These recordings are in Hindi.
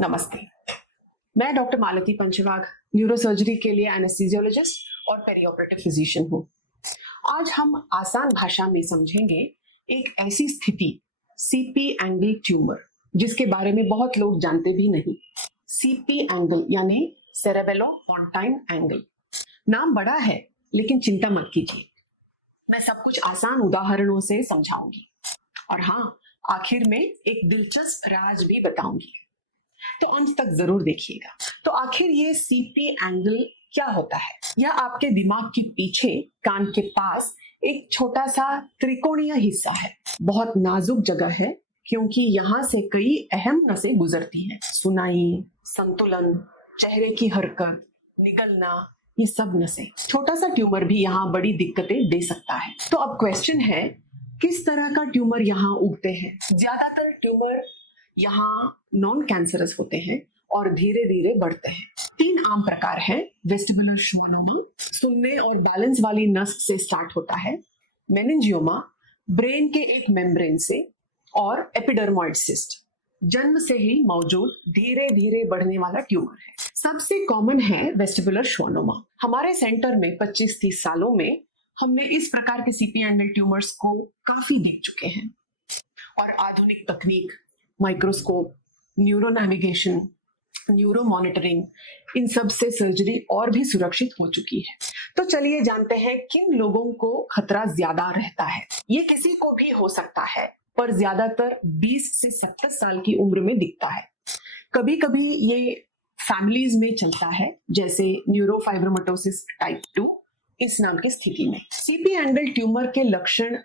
नमस्ते। मैं डॉक्टर मालती पंचवाग न्यूरोसर्जरी के लिए एनेस्थीसियोलॉजिस्ट और पेरीऑपरेटिव फिजिशियन हूँ। आज हम आसान भाषा में समझेंगे एक ऐसी स्थिति सीपी एंगल ट्यूमर जिसके बारे में बहुत लोग जानते भी नहीं। सीपी एंगल यानी सेरेबेलो-पोंटाइन एंगल। नाम बड़ा है लेकिन चिंता मत कीजिए, मैं सब कुछ आसान उदाहरणों से समझाऊंगी और हाँ, आखिर में एक दिलचस्प राज भी बताऊंगी, तो अंत तक जरूर देखिएगा। तो आखिर ये सीपी एंगल क्या होता है? यह आपके दिमाग के पीछे कान के पास एक छोटा सा त्रिकोणीय हिस्सा है। बहुत नाजुक जगह है क्योंकि यहाँ से कई अहम नसें गुजरती हैं। सुनाई, संतुलन, चेहरे की हरकत, निगलना, ये सब नसें। छोटा सा ट्यूमर भी यहाँ बड़ी दिक्कतें दे सकता है। तो अब क्वेश्चन है, किस तरह का ट्यूमर यहाँ उगते हैं? ज्यादातर ट्यूमर यहाँ नॉन कैंसरस होते हैं और धीरे धीरे बढ़ते हैं। 3 आम प्रकार है। वेस्टिबुलर श्वानोमा, सुनने और बैलेंस वाली नस से स्टार्ट होता है। मेनिंजियोमा, ब्रेन के एक मेम्ब्रेन से। और एपिडर्मॉइड सिस्ट, जन्म से ही मौजूद धीरे धीरे बढ़ने वाला ट्यूमर है। सबसे कॉमन है वेस्टिबुलर श्वानोमा। हमारे सेंटर में 25-30 सालों में हमने इस प्रकार के सीपी एंगल ट्यूमर्स को काफी देख चुके हैं और आधुनिक तकनीक, microscope, neuro navigation, neuro monitoring, इन सब से सर्जरी और भी सुरक्षित हो चुकी है। तो चलिए जानते हैं किन लोगों को खतरा ज्यादा रहता है। ये किसी को भी हो सकता है, पर ज्यादातर 20 से 70 साल की उम्र में दिखता है। कभी कभी ये फैमिलीज में चलता है, जैसे न्यूरोफाइब्रोमेटोसिस टाइप 2 इस नाम की स्थिति में। सीपी एंगल ट्यूमर के लक्षण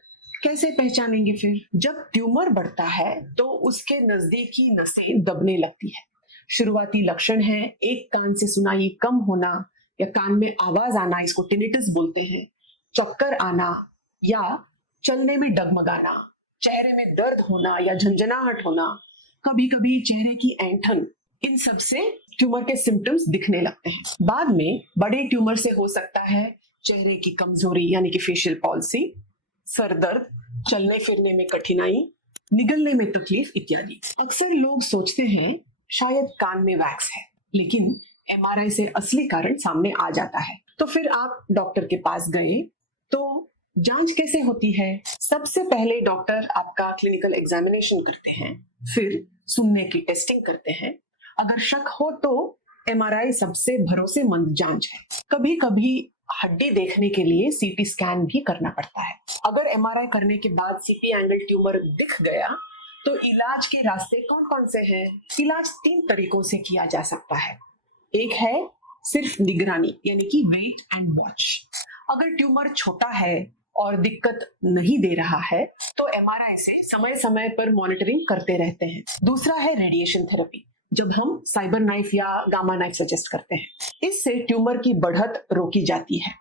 कैसे पहचानेंगे? फिर जब ट्यूमर बढ़ता है तो उसके नजदीकी नसें दबने लगती है। शुरुआती लक्षण है एक कान से सुनाई कम होना या कान में आवाज आना, इसको टिनिटस बोलते हैं, चक्कर आना या चलने में डगमगाना, चेहरे में दर्द होना या झंझनाहट होना, कभी कभी चेहरे की ऐंठन, इन सब से ट्यूमर के सिम्टम्स दिखने लगते हैं। बाद में बड़े ट्यूमर से हो सकता है चेहरे की कमजोरी यानी कि फेशियल पॉल्सी, सर दर्द, चलने फिरने में कठिनाई, निगलने में तकलीफ इत्यादि। अक्सर लोग सोचते हैं शायद कान में वैक्स है, लेकिन एमआरआई से असली कारण सामने आ जाता है। तो फिर आप डॉक्टर के पास गए तो जांच कैसे होती है? सबसे पहले डॉक्टर आपका क्लिनिकल एग्जामिनेशन करते हैं, फिर सुनने की टेस्टिंग करते हैं। अगर शक हो तो एमआरआई सबसे भरोसेमंद जांच है। कभी कभी हड्डी देखने के लिए सीटी स्कैन भी करना पड़ता है। अगर एमआरआई करने के बाद सीपी एंगल ट्यूमर दिख गया तो इलाज के रास्ते कौन कौन से हैं? इलाज 3 तरीकों से किया जा सकता है। एक है सिर्फ निगरानी यानी कि वेट एंड वॉच। अगर ट्यूमर छोटा है और दिक्कत नहीं दे रहा है तो एमआरआई से समय समय पर मॉनिटरिंग करते रहते हैं। दूसरा है रेडिएशन थेरेपी, जब हम साइबर नाइफ या गामा नाइफ सजेस्ट करते हैं। इससे ट्यूमर की बढ़त रोकी जाती है,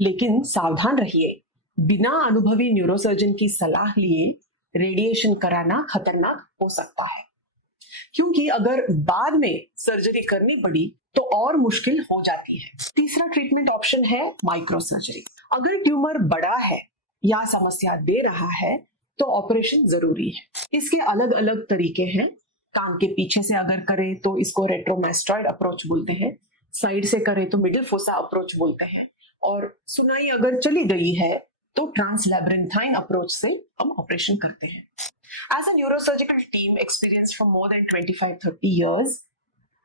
लेकिन सावधान रहिए, बिना अनुभवी न्यूरोसर्जन की सलाह लिए रेडिएशन कराना खतरनाक हो सकता है, क्योंकि अगर बाद में सर्जरी करनी पड़ी तो और मुश्किल हो जाती है। तीसरा ट्रीटमेंट ऑप्शन है माइक्रो सर्जरी। अगर ट्यूमर बड़ा है या समस्या दे रहा है तो ऑपरेशन जरूरी है। इसके अलग अलग तरीके हैं। कान के पीछे से अगर करें तो इसको रेट्रोमास्टॉइड अप्रोच बोलते हैं, साइड से करें तो मिडिल फोसा अप्रोच बोलते हैं, और सुनाई अगर चली गई है तो ट्रांसलैब्रिन्थाइन अप्रोच से हम ऑपरेशन करते हैं। As a neurosurgical team experience for more than 25-30 years,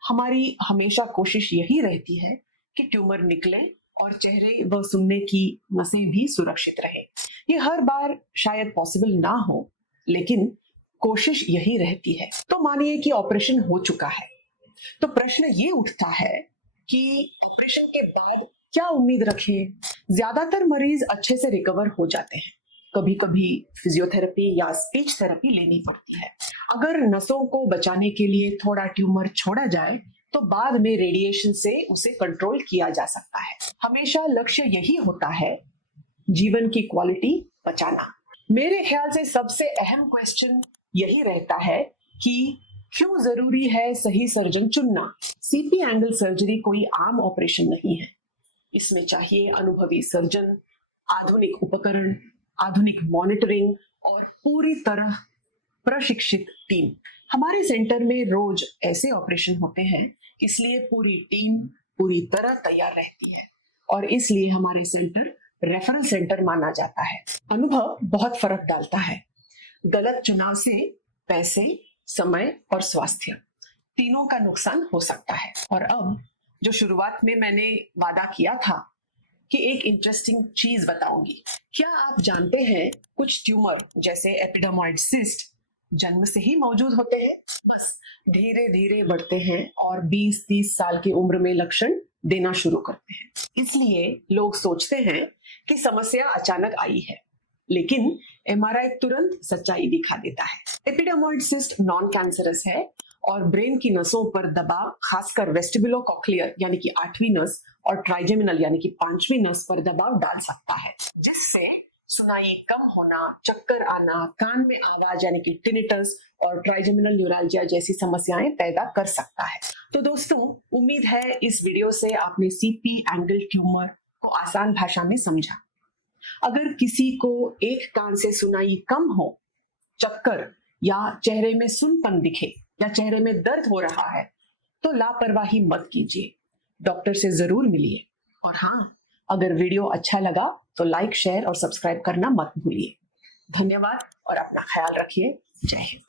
हमारी हमेशा कोशिश यही रहती है कि ट्यूमर निकले और चेहरे व सुनने की नसें भी सुरक्षित रहे। ये हर बार शायद पॉसिबल ना हो, लेकिन कोशिश यही रहती है। तो मानिए कि ऑपरेशन हो चुका है, तो प्रश्न ये उठता है कि ऑपरेशन के बाद क्या उम्मीद रखें? ज्यादातर मरीज अच्छे से रिकवर हो जाते हैं। कभी कभी फिजियोथेरेपी या स्पीच थेरेपी लेनी पड़ती है। अगर नसों को बचाने के लिए थोड़ा ट्यूमर छोड़ा जाए तो बाद में रेडिएशन से उसे कंट्रोल किया जा सकता है। हमेशा लक्ष्य यही होता है, जीवन की क्वालिटी बचाना। मेरे ख्याल से सबसे अहम क्वेश्चन यही रहता है कि क्यों जरूरी है सही सर्जन चुनना? सीपी एंगल सर्जरी कोई आम ऑपरेशन नहीं है। इसमें चाहिए अनुभवी सर्जन, आधुनिक उपकरण, आधुनिक मॉनिटरिंग और पूरी तरह प्रशिक्षित टीम। हमारे सेंटर में रोज ऐसे ऑपरेशन होते हैं, इसलिए पूरी टीम पूरी तरह तैयार रहती है और इसलिए हमारे सेंटर रेफरल सेंटर माना जाता है। अनुभव बहुत फर्क डालता है। गलत चुनाव से पैसे, समय और स्वास्थ्य तीनों का नुकसान हो सकता है। और अब जो शुरुआत में मैंने वादा किया था कि एक इंटरेस्टिंग चीज बताऊंगी। क्या आप जानते हैं कुछ ट्यूमर जैसे एपिडर्मॉइड सिस्ट जन्म से ही मौजूद होते हैं, बस धीरे धीरे बढ़ते हैं और 20-30 साल की उम्र में लक्षण देना शुरू करते हैं। इसलिए लोग सोचते हैं कि समस्या अचानक आई है, लेकिन एमआरआई तुरंत सच्चाई दिखा देता है। एपिडर्मॉइड सिस्ट नॉन कैंसरस है और ब्रेन की नसों पर दबाव, खासकर वेस्टिबुलोकॉक्लियर यानी कि 8वीं नस और ट्राइजेमिनल यानी कि 5वीं नस पर दबाव डाल सकता है, जिससे सुनाई कम होना, चक्कर आना, कान में आवाज यानी कि टिनिटस और ट्राइजेमिनल न्यूरैल्जिया जैसी समस्याएं पैदा कर सकता है। तो दोस्तों, उम्मीद है इस वीडियो से आपने सीपी एंगल ट्यूमर को आसान भाषा में समझा। अगर किसी को एक कान से सुनाई कम हो, चक्कर या चेहरे में सुनपन दिखे या चेहरे में दर्द हो रहा है, तो लापरवाही मत कीजिए, डॉक्टर से जरूर मिलिए। और हाँ, अगर वीडियो अच्छा लगा तो लाइक, शेयर और सब्सक्राइब करना मत भूलिए। धन्यवाद और अपना ख्याल रखिए। जय हिंद।